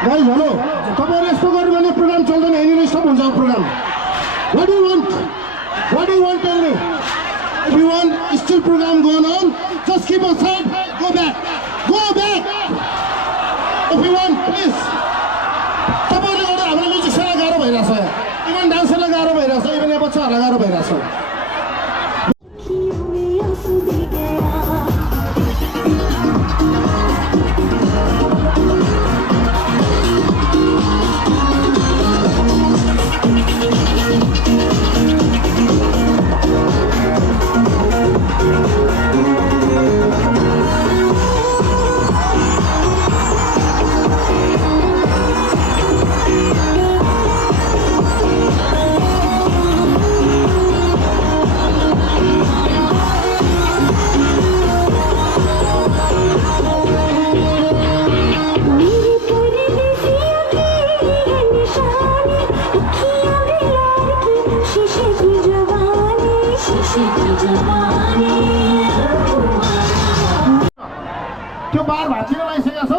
Guys, hello. Tapahru yesto garyo भने programme चल्दैन यहीँनिर स्टप हुन्छ programme. What do you want? What do you want? Tell me. If you want still program going on, just keep aside. Go back. Go back. If you want, please. तपाईहरुले गर्दा हाम्रो म्युजिसियनलाई गाह्रो भइराछ. Even डान्सरलाई गाह्रो भइराछ. Even यहाँ बच्चाहरुलाई गाह्रो भइराछ. त्यो बार भाँचिन लागिसकेको छ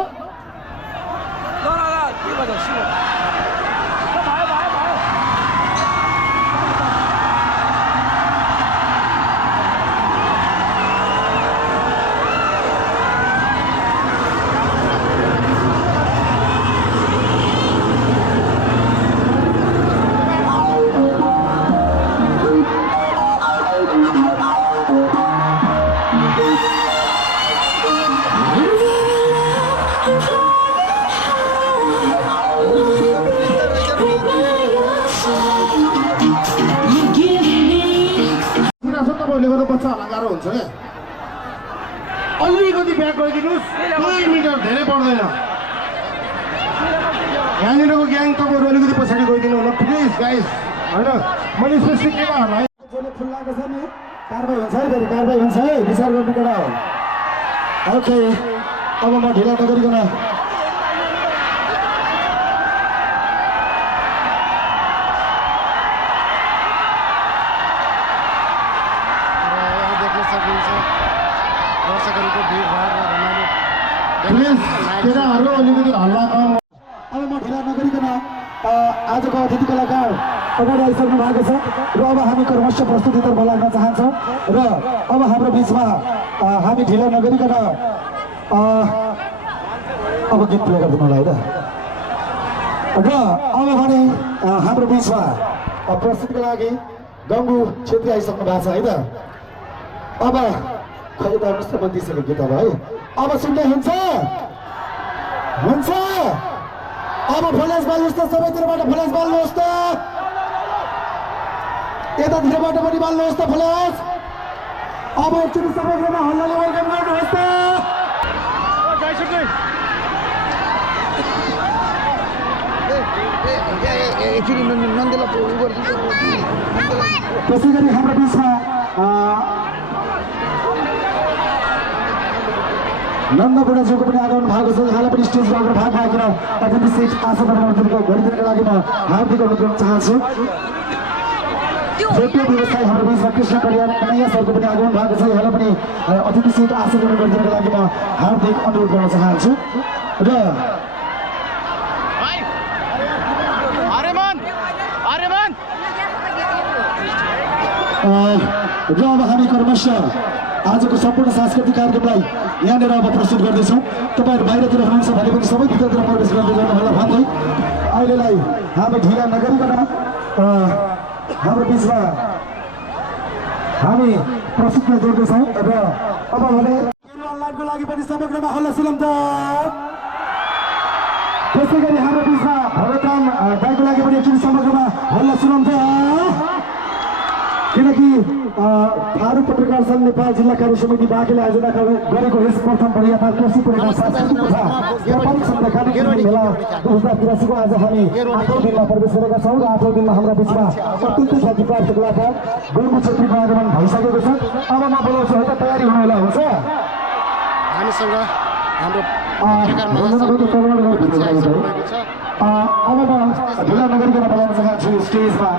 बच्चाहरूलाई गाह्रो हुन्छ क्या अलिकति ब्याक गरिदिनुहोस् 2 मिटर धेरै पर्दैन यहाँनिरको ग्याङ तपाईँहरू अलिकति पछाडि गइदिनु होला प्लिज गाइस होइन मैले स्पेसिफिक केटाहरूलाई फुल लागेको छ नि कारबाही हुन्छ है फेरि कारबाही हुन्छ है विचार गर्नु केटा हो ओके अब म ढिला नगरिकन केटाहरू अलिकति हल्ला कम अब म ढिला नगरिकन आजको अतिथि कलाकार अगाडि आइसक्नु भएको छ र अब हामी क्रमश प्रस्तुतितर्फ लाग्न चाहन्छौँ र अब हाम्रो बिचमा हामी ढिला नगरिकन अब गीत प्ले गरिदिनु होला है त र अब भने हाम्रो बिचमा प्रस्तुतिको लागि गङ्गु छेत्री आइसक्नु भएको छ है त अब खै त अनुष्ठ बनिसकेको गीत अब है अब सुन्दै हुन्छ अब फ्ल्यास बाल्नुहोस् त सबैतिरबाट फ्ल्यास बाल्नुहोस् त यतातिरबाट पनि बाल्नुहोस् त फ्ल्यास अब एकचोटि सबैजना हल्लाले वेलकम गर्नुहोस् त त्यसै गरी हाम्रो बिचमा नन्दपुराज्यूको पनि आगमन भएको छ यहाँलाई पनि स्टेजमा अग्र भाग राखेर अतिथि सिट आसन गरिदिनको लागि म हार्दिक अनुरोध गर्न चाहन्छु फोटो व्यवसाय हाम्रो बिचमा कृष्ण कल्याण कन्हैया सरको पनि आगमन भएको छ यहाँलाई पनि अतिथि सिट आसन गरिदिनको लागि म हार्दिक अनुरोध गर्न चाहन्छु र अब हामी क्रमशः आजको सम्पूर्ण सांस्कृतिक कार्यक्रमलाई यहाँनिर अब प्रस्तुत गर्दैछौँ तपाईँहरू बाहिरतिर हुनुहुन्छ भने पनि सबै भित्रतिर प्रवेश गर्दै गर्नु होला भन्दै अहिलेलाई हामी ढिला नगरिकन हाम्रो बिचमा हामी प्रस्तुतमा जोड्दैछौँ र अब भने अनलाइनको लागि पनि समग्रमा हल्ला सुनौँ त त्यसै गरी हाम्रो बिचमा भगतराम दाइको लागि पनि एकचोटि समग्रमा हल्ला सुनौँ त किनकि थारू पत्रकार संघ नेपाल जिल्ला कार्य समिति बाँकेले आयोजना गरेको यस प्रथम बढियाताल कृषि परियोजना सांस्कृतिक तथा व्यापारिक सङ्घ कार्यक्रम मेला 2083 को आज हामी 8औं दिनमा प्रवेश गरेका छौँ र 8औं दिनमा हाम्रा बिचमा अत्यन्तै ख्याति प्राप्त कलाकार गुरुङ छेत्रीको आगमन भइसकेको छ। अब म बोलाउँछु है त तयारी हुनु होला हुन्छ हामीसँग हाम्रो अब म ढिला नगरिकन बोलाउन चाहन्छु स्टेजमा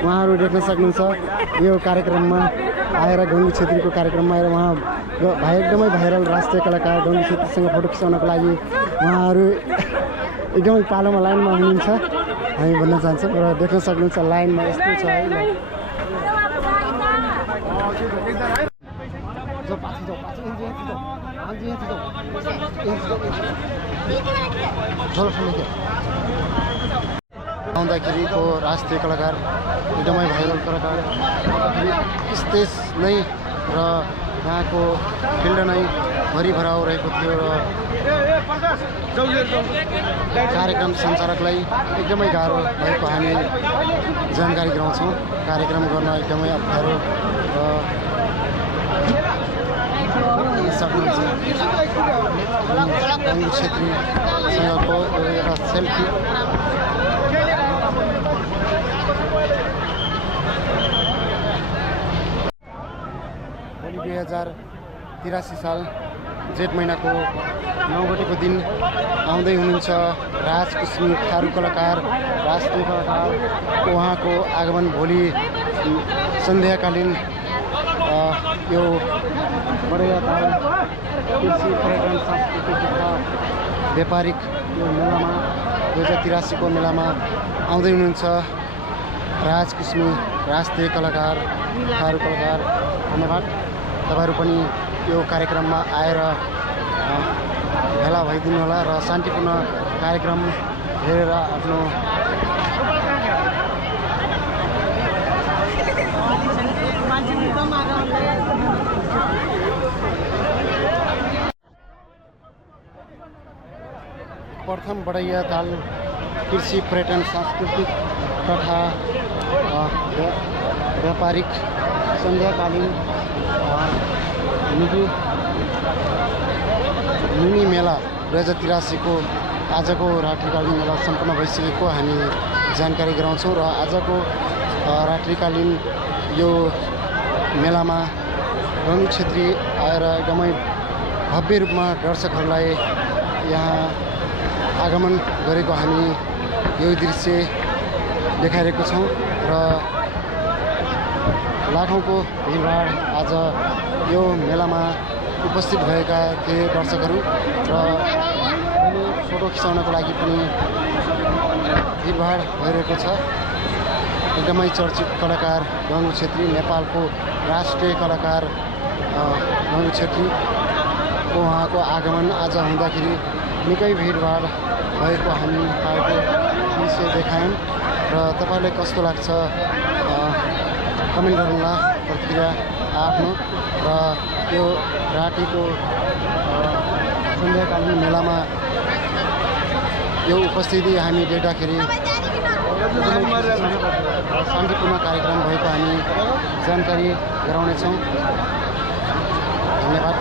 उहाँहरू देख्न सक्नुहुन्छ यो कार्यक्रममा आएर गङ्गु छेत्रीको कार्यक्रममा आएर उहाँ एकदमै भाइरल राष्ट्रिय कलाकार गङ्गु छेत्रीसँग फोटो खिचाउनको लागि उहाँहरू एकदमै पालोमा लाइनमा हुनुहुन्छ हामी भन्न चाहन्छौँ र देख्न सक्नुहुन्छ लाइनमा यस्तो छ है आउँदाखेरिको राष्ट्रिय कलाकार एकदमै भाइरल कलाकार स्टेज नै र यहाँको फिल्ड नै भरिभराउ रहेको थियो र कार्यक्रम सञ्चालकलाई एकदमै गाह्रो भएको हामी जानकारी गराउँछौँ। कार्यक्रम गर्न एकदमै अप्ठ्यारो गङ्गु छेत्रीसँगको एउटा सेल्फी भोलि 2083 साल जेठ महिनाको 9 गतेको दिन आउँदै हुनुहुन्छ राज कुस्मी थारू कलाकार राष्ट्रिय कलाकार उहाँको आगमन भोलि सन्ध्याकालीन यो बढियाताल कृषि पर्यटन सांस्कृतिक तथा व्यापारिक यो मेलामा 2083 को मेलामा आउँदै हुनुहुन्छ राज कुस्मी राष्ट्रिय कलाकार थारू कलाकार। धन्यवाद। तपाईँहरू पनि यो कार्यक्रममा आएर भेला भइदिनु होला र शान्तिपूर्ण कार्यक्रम हेरेर आफ्नो प्रथम बढियाताल कृषि पर्यटन सांस्कृतिक तथा व्यापारिक सन्ध्याकालीन मिनी मेला 2083 को आजको रात्रिकालीन मेला सम्पन्न भइसकेको हामी जानकारी गराउँछौँ र आजको रात्रिकालीन यो मेलामा गङ्गु छेत्री आएर एकदमै भव्य रूपमा दर्शकहरूलाई यहाँ आगमन गरेको हामी यो दृश्य देखाइरहेको छौँ र लाखौँको भिडभाड आज यो मेलामा उपस्थित भएका थिए दर्शकहरू र फोटो खिचाउनको लागि पनि भिडभाड भइरहेको छ। एकदमै चर्चित कलाकार गङ्गु छेत्री नेपालको राष्ट्रिय कलाकार गङ्गु छेत्रीको उहाँको आगमन आज हुँदाखेरि निकै भिडभाड भएको हामी पाएको दृश्य देखायौँ र तपाईँलाई कस्तो लाग्छ कमेन्ट गर्नुहोला प्रतिक्रिया आफ्नो र यो रातिको सन्ध्याकालीन मेलामा यो उपस्थिति हामी देख्दाखेरि शान्तिपूर्ण कार्यक्रम भएको हामी जानकारी गराउनेछौँ। धन्यवाद।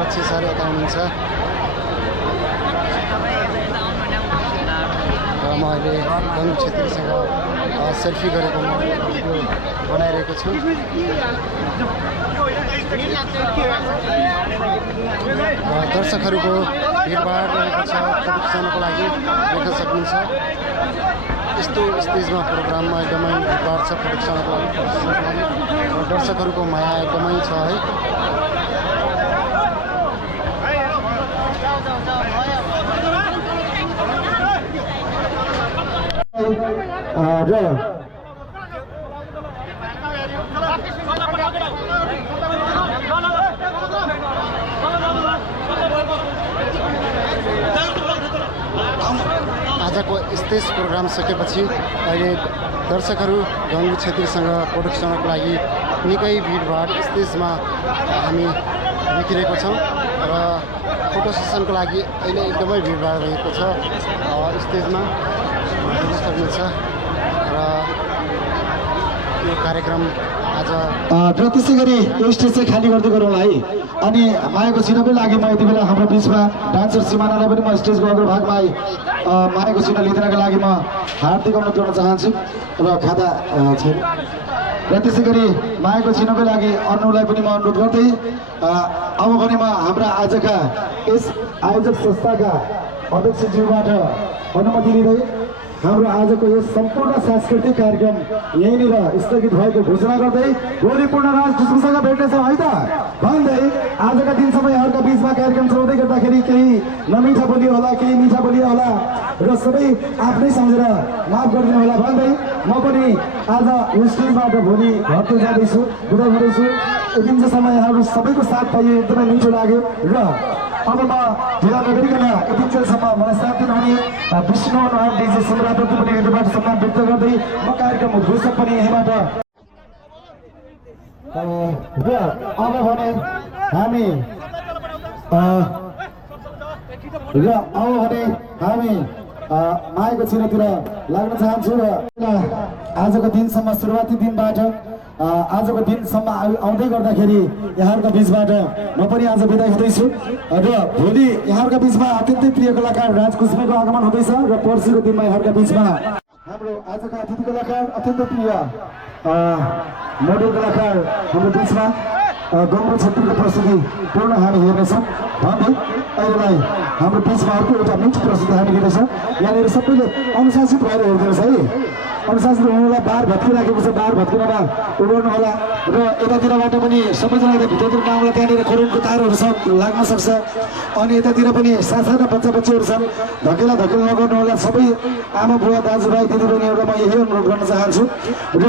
रक्षी सर यता हुनुहुन्छ र म अहिले गङ्गु छेत्रीसँग सेल्फी गरेको म भिडियो बनाइरहेको छु। दर्शकहरूको भिडभाड रहेको छ फोटो खिचाउनको लागि देख्न सक्नुहुन्छ। यस्तो स्टेजमा प्रोग्राममा एकदमै भिडभाड छ फोटो खिचाउनको लागि र दर्शकहरूको माया एकदमै छ है। आजको स्टेज प्रोग्राम सकेपछि अहिले दर्शकहरू गङ्गु छेत्रीसँग फोटो खिचाउनको लागि निकै भिडभाड स्टेजमा हामी देखिरहेको छौँ र फोटो सेसनको लागि अहिले एकदमै भिडभाड रहेको छ स्टेजमा हेर्न सक्नुहुन्छ र यो कार्यक्रम आज र त्यसै गरी यो स्टेज चाहिँ खाली गर्दै गरौँ है। अनि मायाको चिनोकै लागि म यति बेला हाम्रो बिचमा डान्सर सिमानालाई पनि म स्टेजको अग्रभागमा मायाको चिनो लिदिनका लागि म हार्दिक अनुरोध गर्न चाहन्छु र खादा छैन। र त्यसै गरी मायाको चिनोकै लागि अन्नुलाई पनि म अनुरोध गर्दै अब भने म हाम्रा आजका यस आयोजक संस्थाका अध्यक्षज्यूबाट अनुमति लिँदै हाम्रो आजको यस सम्पूर्ण सांस्कृतिक कार्यक्रम यहीँनिर स्थगित भएको घोषणा गर्दै भोलि पूर्णराज ढुसमुसँग भेट्नेछौँ है त भन्दै आजका दिनसम्म यहाँहरूका बिचमा कार्यक्रम चलाउँदै गर्दाखेरि केही नमिठा बोलियो होला, केही मिठा बोलियो होला र सबै आफ्नै सम्झेर माफ गरिदिनु होला भन्दै म पनि आज यो स्टेजबाट भोलि घर जाँदैछु, बिदा गर्दैछु। यतिसम्म यहाँहरू सबैको साथ पाइयो, एकदमै मिठो लाग्यो र अब म ढिला नगरिकन यतिन्जेलसम्म मलाई साथ दिनुहुने विष्णु नारायण डिजे सुब्राप्रति पनि हृदयबाट सम्मान व्यक्त गर्दै म कार्यक्रम घोषक पनि यहीँबाट र अब भने हामी मायाको चिनोतिर लाग्न चाहन्छु र आजको दिनसम्म सुरुवाती दिनबाट आजको दिनसम्म आउँदै गर्दाखेरि यहाँहरूका बिचबाट म पनि आज बिदा हुँदैछु र भोलि यहाँहरूका बिचमा अत्यन्तै प्रिय कलाकार राज कुस्मेको आगमन हुँदैछ र पर्सिको दिनमा यहाँहरूका बिचमा हाम्रो आजका अतिथि कलाकार अत्यन्तै प्रिय मोडल कलाकार हाम्रो बिचमा गम्भीर छेत्रीको प्रस्तुति पूर्ण हामी हेर्नेछौँ भन्दै अहिलेलाई हाम्रो बिचमा अर्को एउटा मिठो प्रस्तुति हामी लिँदैछौँ। यहाँनिर सबैले अनुशासित भएर हेरिदिनुहोस् है, अनुशासित हुनुलाई बार भत्किराखेको छ, बार भत्किनमा उडाउनु होला र यतातिरबाट पनि सबैजना यता भित्रतिर नआउला, त्यहाँनिर करेन्टको तारहरू सब लाग्न सक्छ अनि यतातिर पनि साना बच्चा बच्चीहरू छन्, धकेला नगर्नु होला। सबै आमा बुवा दाजुभाइ दिदीबहिनीहरूलाई म यही अनुरोध गर्न चाहन्छु र